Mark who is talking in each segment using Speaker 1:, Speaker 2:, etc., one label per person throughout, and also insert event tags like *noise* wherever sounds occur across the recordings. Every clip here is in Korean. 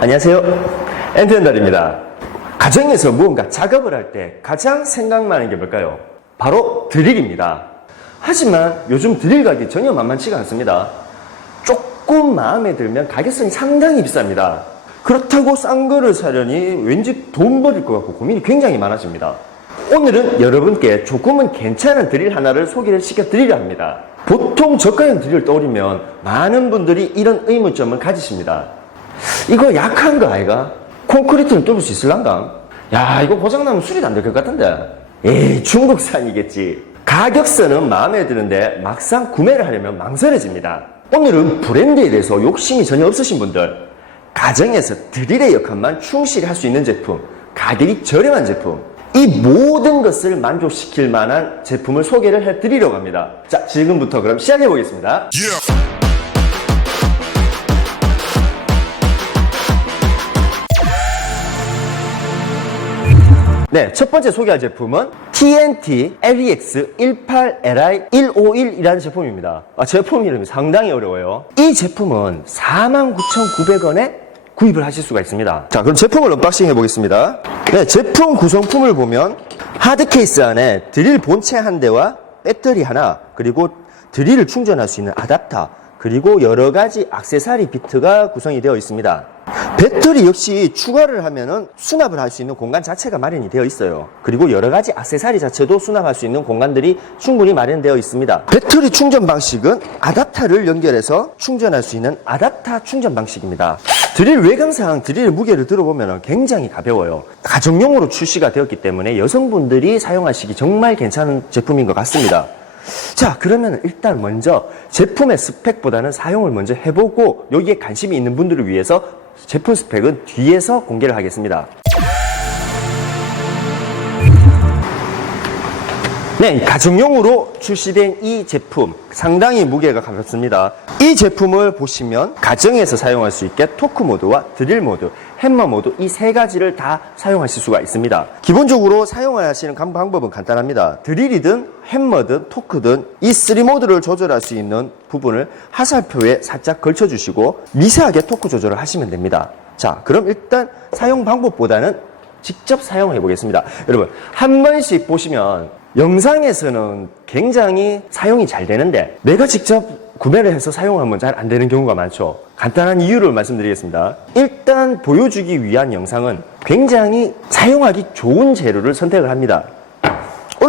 Speaker 1: 안녕하세요. 엔텐달입니다. 가정에서 무언가 작업을 할 때 가장 생각나는 게 뭘까요? 바로 드릴입니다. 하지만 요즘 드릴 가격이 전혀 만만치가 않습니다. 조금 마음에 들면 가격성이 상당히 비쌉니다. 그렇다고 싼 거를 사려니 왠지 돈 버릴 것 같고 고민이 굉장히 많아집니다. 오늘은 여러분께 조금은 괜찮은 드릴 하나를 소개를 시켜드리려 합니다. 보통 저가형 드릴 떠오르면 많은 분들이 이런 의문점을 가지십니다. 이거 약한 거 아이가? 콘크리트는 뚫을 수 있을란가? 야, 이거 고장나면 수리도 안 될 것 같은데. 에이, 중국산이겠지. 가격선은 마음에 드는데 막상 구매를 하려면 망설여집니다. 오늘은 브랜드에 대해서 욕심이 전혀 없으신 분들, 가정에서 드릴의 역할만 충실히 할 수 있는 제품, 가격이 저렴한 제품, 이 모든 것을 만족시킬 만한 제품을 소개를 해드리려고 합니다. 자, 지금부터 그럼 시작해 보겠습니다. 네, 첫 번째 소개할 제품은 TNT LEX 18LI 151이라는 제품입니다. 아, 제품 이름이 상당히 어려워요. 이 제품은 49,900원에 구입을 하실 수가 있습니다. 자, 그럼 제품을 언박싱 해보겠습니다. 네, 제품 구성품을 보면 하드 케이스 안에 드릴 본체 한 대와 배터리 하나, 그리고 드릴을 충전할 수 있는 아답터, 그리고 여러 가지 악세사리 비트가 구성이 되어 있습니다. 배터리 역시 추가를 하면은 수납을 할 수 있는 공간 자체가 마련이 되어 있어요. 그리고 여러 가지 악세사리 자체도 수납할 수 있는 공간들이 충분히 마련되어 있습니다. 배터리 충전 방식은 아답터를 연결해서 충전할 수 있는 아답터 충전 방식입니다. 드릴 외관상 드릴 무게를 들어보면 굉장히 가벼워요. 가정용으로 출시가 되었기 때문에 여성분들이 사용하시기 정말 괜찮은 제품인 것 같습니다. 자, 그러면 일단 먼저 제품의 스펙보다는 사용을 먼저 해보고 여기에 관심이 있는 분들을 위해서 제품 스펙은 뒤에서 공개를 하겠습니다. 네, 가정용으로 출시된 이 제품 상당히 무게가 가볍습니다. 이 제품을 보시면 가정에서 사용할 수 있게 토크 모드와 드릴 모드, 햄머 모드 이 세 가지를 다 사용하실 수가 있습니다. 기본적으로 사용하시는 감- 방법은 간단합니다. 드릴이든 햄머든 토크든 이 3모드를 조절할 수 있는 부분을 하살표에 살짝 걸쳐주시고 미세하게 토크 조절을 하시면 됩니다. 자, 그럼 일단 사용 방법보다는 직접 사용해 보겠습니다. 여러분, 한 번씩 보시면 영상에서는 굉장히 사용이 잘 되는데 내가 직접 구매를 해서 사용하면 잘 안 되는 경우가 많죠. 간단한 이유를 말씀드리겠습니다. 일단 보여주기 위한 영상은 굉장히 사용하기 좋은 재료를 선택을 합니다.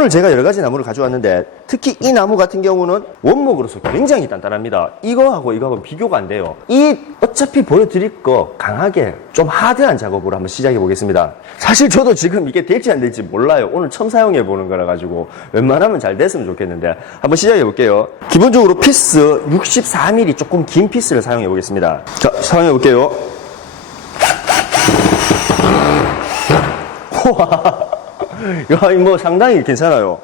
Speaker 1: 오늘 제가 여러 가지 나무를 가져왔는데 특히 이 나무 같은 경우는 원목으로서 굉장히 단단합니다. 이거하고 이거하고 비교가 안 돼요. 이 어차피 보여드릴 거 강하게 좀 하드한 작업으로 한번 시작해 보겠습니다. 사실 저도 지금 이게 될지 안 될지 몰라요. 오늘 처음 사용해 보는 거라 가지고 웬만하면 잘 됐으면 좋겠는데 한번 시작해 볼게요. 기본적으로 피스 64mm 조금 긴 피스를 사용해 보겠습니다. 자, 사용해 볼게요. 야, 이뭐 상당히 괜찮아요.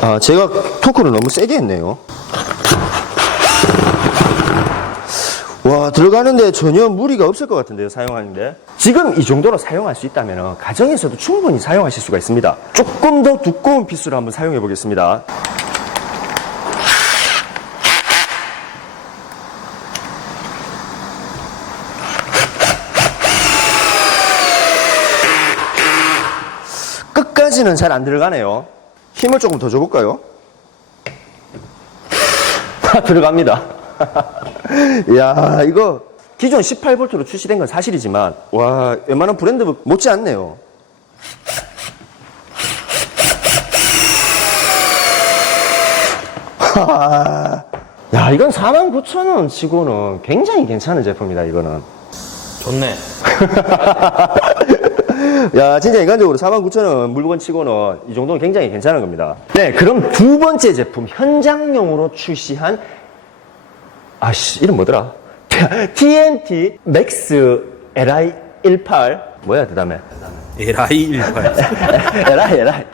Speaker 1: 아, 제가 토크를 너무 세게 했네요. 와, 들어가는데 전혀 무리가 없을 것 같은데요, 사용하는데. 지금 이 정도로 사용할 수 있다면 가정에서도 충분히 사용하실 수가 있습니다. 조금 더 두꺼운 피스로 한번 사용해 보겠습니다. 까지는 잘 안 들어가네요. 힘을 조금 더 줘볼까요? 다 *laughs* 들어갑니다. *laughs* 이야, 이거 기존 18V로 출시된 건 사실이지만, 와, 웬만한 브랜드 못지 않네요. *laughs* 야, 이건 49,000원 치고는 굉장히 괜찮은 제품이다, 이거는.
Speaker 2: 좋네.
Speaker 1: 야 진짜 인간적으로 49,000원 물건 치고는 이 정도는 굉장히 괜찮은 겁니다. 네 그럼 두 번째 제품 현장용으로 출시한 아씨 이름 뭐더라? TNT Max LI 18 뭐야 그 다음에?
Speaker 2: LI 18
Speaker 1: LI LI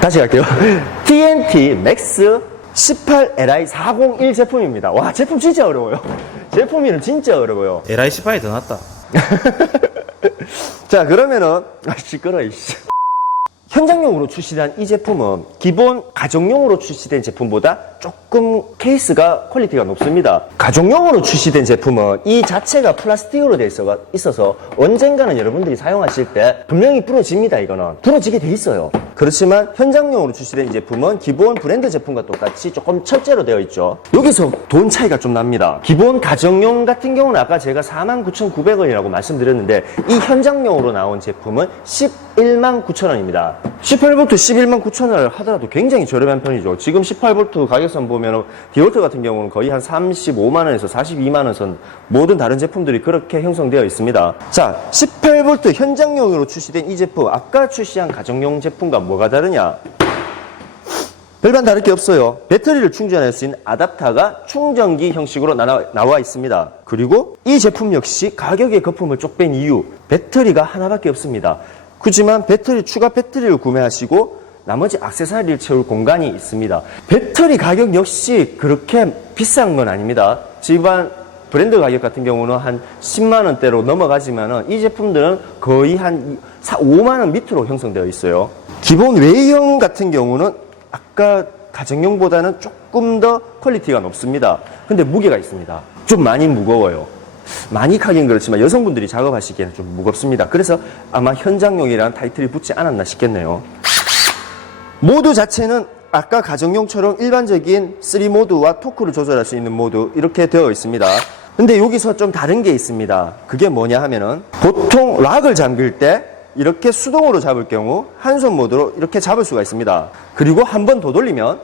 Speaker 1: 다시 갈게요. *laughs* TNT Max 18LI401 제품입니다. 와, 제품 진짜 어려워요. *laughs* 제품 이름 진짜 어려워요.
Speaker 2: LI 18이 더 낫다. *laughs*
Speaker 1: 자, 그러면은, 아, 시끄러, 이씨. *laughs* 현장용으로 출시된 이 제품은 기본 가정용으로 출시된 제품보다 조금 케이스가 퀄리티가 높습니다. 가정용으로 출시된 제품은 이 자체가 플라스틱으로 돼 있어, 있어서 언젠가는 여러분들이 사용하실 때 분명히 부러집니다, 이거는. 부러지게 돼 있어요. 그렇지만 현장용으로 출시된 이 제품은 기본 브랜드 제품과 똑같이 조금 철제로 되어 있죠. 여기서 돈 차이가 좀 납니다. 기본 가정용 같은 경우는 아까 제가 49,900원이라고 말씀드렸는데 이 현장용으로 나온 제품은 11만 9천원입니다. 18V 11만 9천원을 하더라도 굉장히 저렴한 편이죠. 지금 18V 가격 선 보면 디올트 같은 경우는 거의 한 35만원에서 42만원 선 모든 다른 제품들이 그렇게 형성되어 있습니다. 자, 18V 현장용으로 출시된 이 제품 아까 출시한 가정용 제품과 뭐가 다르냐? 별반 다를 게 없어요. 배터리를 충전할 수 있는 아답터가 충전기 형식으로 나와, 있습니다. 그리고 이 제품 역시 가격의 거품을 쪽 뺀 이유, 배터리가 하나밖에 없습니다. 그렇지만 배터리, 추가 배터리를 구매하시고 나머지 악세사리를 채울 공간이 있습니다. 배터리 가격 역시 그렇게 비싼 건 아닙니다. 일반 브랜드 가격 같은 경우는 한 10만 원대로 넘어가지만은 이 제품들은 거의 한 5만 원 밑으로 형성되어 있어요. 기본 외형 같은 경우는 아까 가정용보다는 조금 더 퀄리티가 높습니다. 근데 무게가 있습니다. 좀 많이 무거워요. 많이 카긴 그렇지만 여성분들이 작업하시기에는 좀 무겁습니다. 그래서 아마 현장용이라는 타이틀이 붙지 않았나 싶겠네요. 모드 자체는 아까 가정용처럼 일반적인 3모드와 토크를 조절할 수 있는 모드 이렇게 되어 있습니다. 근데 여기서 좀 다른 게 있습니다. 그게 뭐냐 하면은 보통 락을 잠글 때 이렇게 수동으로 잡을 경우 한 손 모드로 이렇게 잡을 수가 있습니다. 그리고 한 번 더 돌리면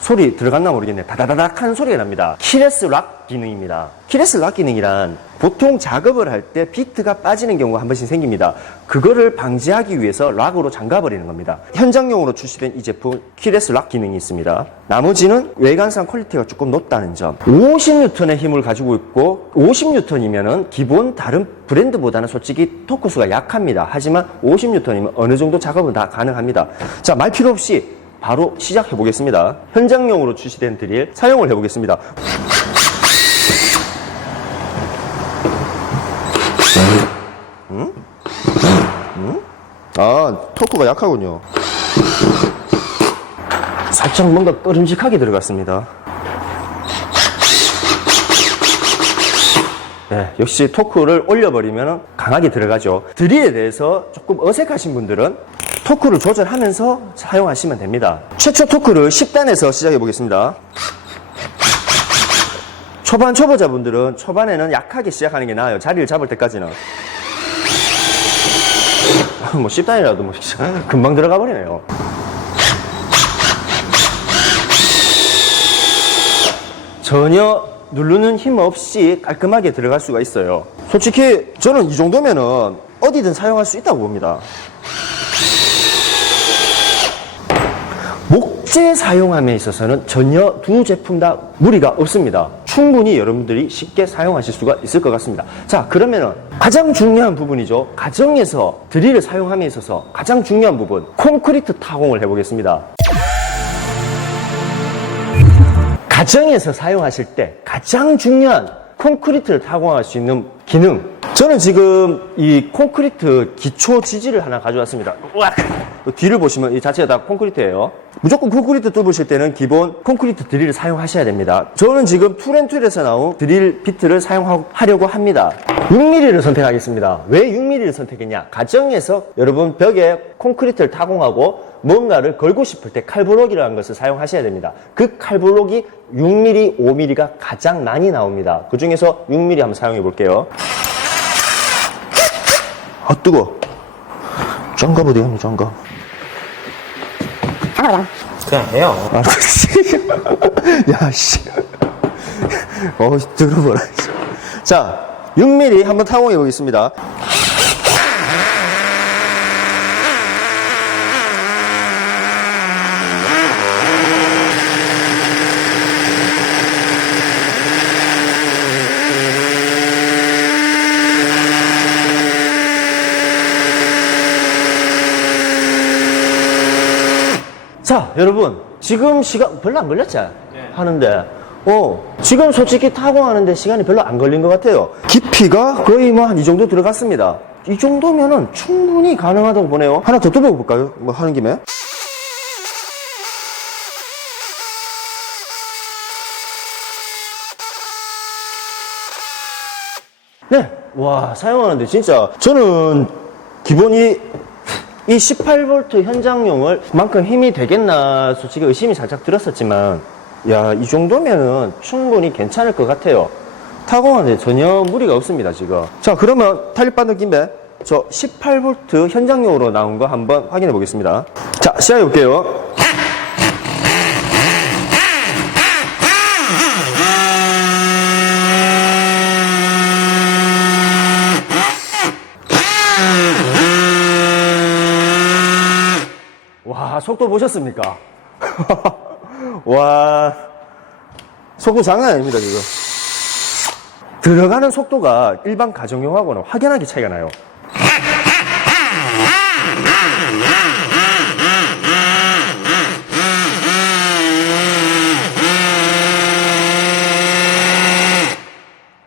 Speaker 1: 소리 들어갔나 모르겠네. 다다다닥 하는 소리가 납니다. 키레스 락 기능입니다. 키레스 락 기능이란 보통 작업을 할 때 비트가 빠지는 경우가 한 번씩 생깁니다. 그거를 방지하기 위해서 락으로 잠가버리는 겁니다. 현장용으로 출시된 이 제품 키레스 락 기능이 있습니다. 나머지는 외관상 퀄리티가 조금 높다는 점. 50N의 힘을 가지고 있고 50N이면은 기본 다른 브랜드보다는 솔직히 토크수가 약합니다. 하지만 50N이면 어느 정도 작업은 다 가능합니다. 자, 말 필요 없이 바로 시작해 보겠습니다. 현장용으로 출시된 드릴 사용을 해 보겠습니다. 아, 토크가 약하군요. 살짝 뭔가 꺼름직하게 들어갔습니다. 네, 역시 토크를 올려버리면 강하게 들어가죠. 드릴에 대해서 조금 어색하신 분들은 토크를 조절하면서 사용하시면 됩니다. 최초 토크를 10단에서 시작해 보겠습니다. 초반 초보자분들은 초반에는 약하게 시작하는 게 나아요. 자리를 잡을 때까지는. *laughs* 뭐 10단이라도 뭐 *laughs* 금방 들어가 버리네요. 전혀 누르는 힘 없이 깔끔하게 들어갈 수가 있어요. 솔직히 저는 이 정도면은 어디든 사용할 수 있다고 봅니다. 목재 사용함에 있어서는 전혀 두 제품 다 무리가 없습니다. 충분히 여러분들이 쉽게 사용하실 수가 있을 것 같습니다. 자, 그러면은 가장 중요한 부분이죠. 가정에서 드릴을 사용함에 있어서 가장 중요한 부분, 콘크리트 타공을 해보겠습니다. 가정에서 사용하실 때 가장 중요한 콘크리트를 타공할 수 있는 기능. 저는 지금 이 콘크리트 기초 지지를 하나 가져왔습니다. 우악! 뒤를 보시면 이 자체가 다 콘크리트예요. 무조건 콘크리트 뚫으실 때는 기본 콘크리트 드릴을 사용하셔야 됩니다. 저는 지금 툴앤툴에서 나온 드릴 비트를 사용하려고 합니다. 6mm를 선택하겠습니다. 왜 6mm를 선택했냐? 가정에서 여러분 벽에 콘크리트를 타공하고 뭔가를 걸고 싶을 때 칼블록이라는 것을 사용하셔야 됩니다. 그 칼블록이 6mm, 5mm가 가장 많이 나옵니다. 그 중에서 6mm 한번 사용해 볼게요. 아, 뜨거. 짱갑 어디 갔니, 짱갑.
Speaker 2: 그냥 해요.
Speaker 1: 아, 씨. *laughs* 야, 씨. 어, 들어보라. 자, 6mm 한번 타공해 보겠습니다. 자, 여러분. 지금 시간 별로 안 걸렸지? 하는데, 어, 지금 솔직히 타공하는데 시간이 별로 안 걸린 것 같아요. 깊이가 거의 뭐 한 이 정도 들어갔습니다. 이 정도면은 충분히 가능하다고 보네요. 하나 더 뚫어볼까요? 뭐 하는 김에? 네. 와, 사용하는데 진짜 저는 기본이 이 18V 현장용을 그만큼 힘이 되겠나 솔직히 의심이 살짝 들었었지만 야, 이 정도면은 충분히 괜찮을 것 같아요. 타공하는데 전혀 무리가 없습니다, 지금. 자, 그러면 탈립 받는 김에 저 18V 현장용으로 나온 거 한번 확인해 보겠습니다. 자, 시작해 볼게요. 와, 속도 보셨습니까? *laughs* 와, 속도 장난 아닙니다, 지금. 들어가는 속도가 일반 가정용하고는 확연하게 차이가 나요.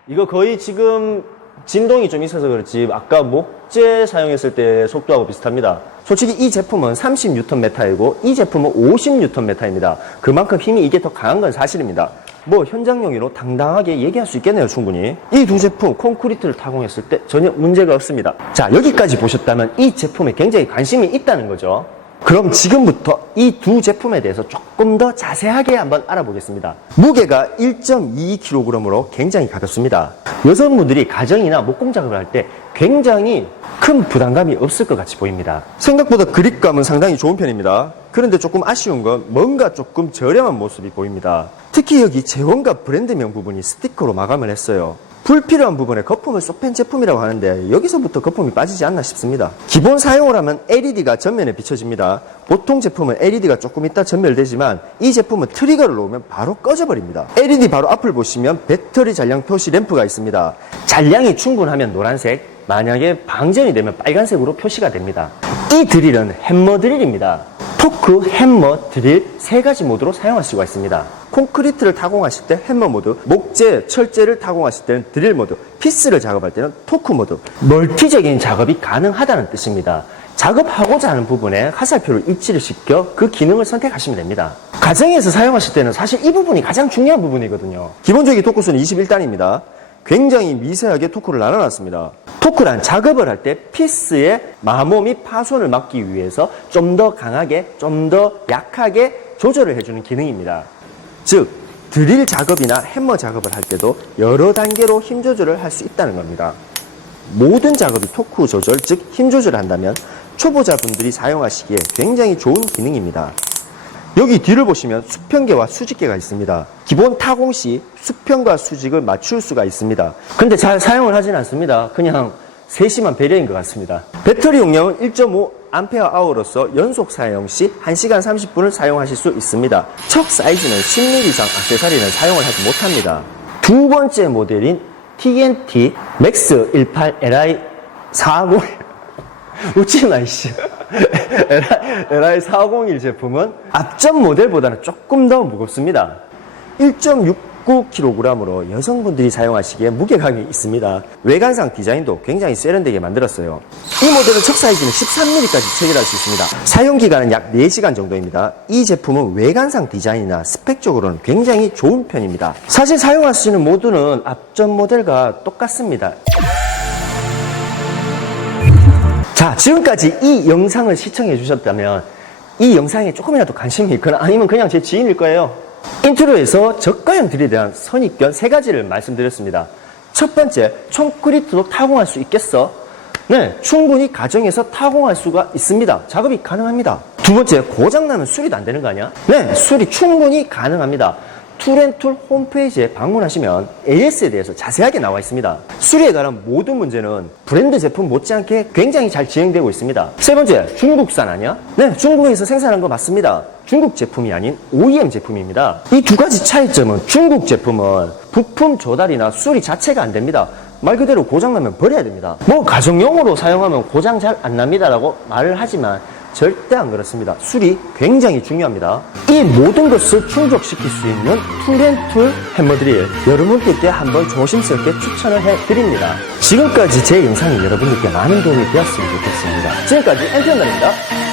Speaker 1: 이거 거의 지금 진동이 좀 있어서 그렇지 아까 목재 사용했을 때 속도하고 비슷합니다. 솔직히 이 제품은 30Nm이고 이 제품은 50Nm입니다. 그만큼 힘이 이게 더 강한 건 사실입니다. 뭐 현장용으로 당당하게 얘기할 수 있겠네요 충분히 이 두 제품 콘크리트를 타공했을 때 전혀 문제가 없습니다 자 여기까지 보셨다면 이 제품에 굉장히 관심이 있다는 거죠 그럼 지금부터 이 두 제품에 대해서 조금 더 자세하게 한번 알아보겠습니다. 무게가 1.22kg으로 굉장히 가볍습니다. 여성분들이 가정이나 목공 작업을 할 때 굉장히 큰 부담감이 없을 것 같이 보입니다. 생각보다 그립감은 상당히 좋은 편입니다. 그런데 조금 아쉬운 건 뭔가 조금 저렴한 모습이 보입니다. 특히 여기 재원과 브랜드명 부분이 스티커로 마감을 했어요. 불필요한 부분에 거품을 쏙 뺀 제품이라고 하는데 여기서부터 거품이 빠지지 않나 싶습니다. 기본 사용을 하면 LED가 전면에 비춰집니다. 보통 제품은 LED가 조금 있다 전멸되지만 이 제품은 트리거를 놓으면 바로 꺼져버립니다. LED 바로 앞을 보시면 배터리 잔량 표시 램프가 있습니다. 잔량이 충분하면 노란색, 만약에 방전이 되면 빨간색으로 표시가 됩니다. 이 드릴은 햄머 드릴입니다. 토크, 햄머, 드릴 세 가지 모드로 사용할 수가 있습니다. 콘크리트를 타공하실 때 햄머 모드, 목재, 철재를 타공하실 때는 드릴 모드, 피스를 작업할 때는 토크 모드, 멀티적인 작업이 가능하다는 뜻입니다. 작업하고자 하는 부분에 화살표를 일치를 시켜 그 기능을 선택하시면 됩니다. 가정에서 사용하실 때는 사실 이 부분이 가장 중요한 부분이거든요. 기본적인 토크수는 21단입니다. 굉장히 미세하게 토크를 나눠놨습니다. 토크란 작업을 할 때 피스의 마모 및 파손을 막기 위해서 좀 더 강하게, 좀 더 약하게 조절을 해주는 기능입니다. 즉, 드릴 작업이나 햄머 작업을 할 때도 여러 단계로 힘 조절을 할 수 있다는 겁니다. 모든 작업이 토크 조절, 즉 힘 조절을 한다면 초보자분들이 사용하시기에 굉장히 좋은 기능입니다. 여기 뒤를 보시면 수평계와 수직계가 있습니다. 기본 타공 시 수평과 수직을 맞출 수가 있습니다. 근데 잘 사용을 하진 않습니다. 그냥 세심한 배려인 것 같습니다. 배터리 용량은 1.5Ah로서 연속 사용 시 1시간 30분을 사용하실 수 있습니다. 척 사이즈는 10mm 이상 액세서리는 사용을 하지 못합니다. 두 번째 모델인 TNT 맥스 18 LI 450 웃지 마, 이씨. LI 401 제품은 앞전 모델보다는 조금 더 무겁습니다. 1.69kg으로 여성분들이 사용하시기에 무게감이 있습니다. 외관상 디자인도 굉장히 세련되게 만들었어요. 이 모델은 척 사이즈는 13mm까지 체결할 수 있습니다. 사용 기간은 약 4시간 정도입니다. 이 제품은 외관상 디자인이나 스펙적으로는 굉장히 좋은 편입니다. 사실 사용할 수 있는 모드는 앞전 모델과 똑같습니다. 자, 지금까지 이 영상을 시청해 주셨다면 이 영상에 조금이라도 관심이 있거나 아니면 그냥 제 지인일 거예요. 인트로에서 저가형 드릴에 대한 선입견 세 가지를 말씀드렸습니다. 첫 번째, 콘크리트도 타공할 수 있겠어? 네, 충분히 가정에서 타공할 수가 있습니다. 작업이 가능합니다. 두 번째, 고장나면 수리도 안 되는 거 아니야? 네, 수리 충분히 가능합니다. 툴앤툴 홈페이지에 방문하시면 AS에 대해서 자세하게 나와 있습니다. 수리에 관한 모든 문제는 브랜드 제품 못지않게 굉장히 잘 진행되고 있습니다. 세 번째, 중국산 아니야? 네, 중국에서 생산한 거 맞습니다. 중국 제품이 아닌 OEM 제품입니다. 이 두 가지 차이점은 중국 제품은 부품 조달이나 수리 자체가 안 됩니다. 말 그대로 고장나면 버려야 됩니다. 뭐 가정용으로 사용하면 고장 잘 안 납니다라고 말을 하지만 절대 안 그렇습니다. 술이 굉장히 중요합니다. 이 모든 것을 충족시킬 수 있는 툴앤툴 해머드릴 여러분들께 한번 조심스럽게 추천을 해드립니다. 지금까지 제 영상이 여러분들께 많은 도움이 되었으면 좋겠습니다. 지금까지 엔티언날입니다.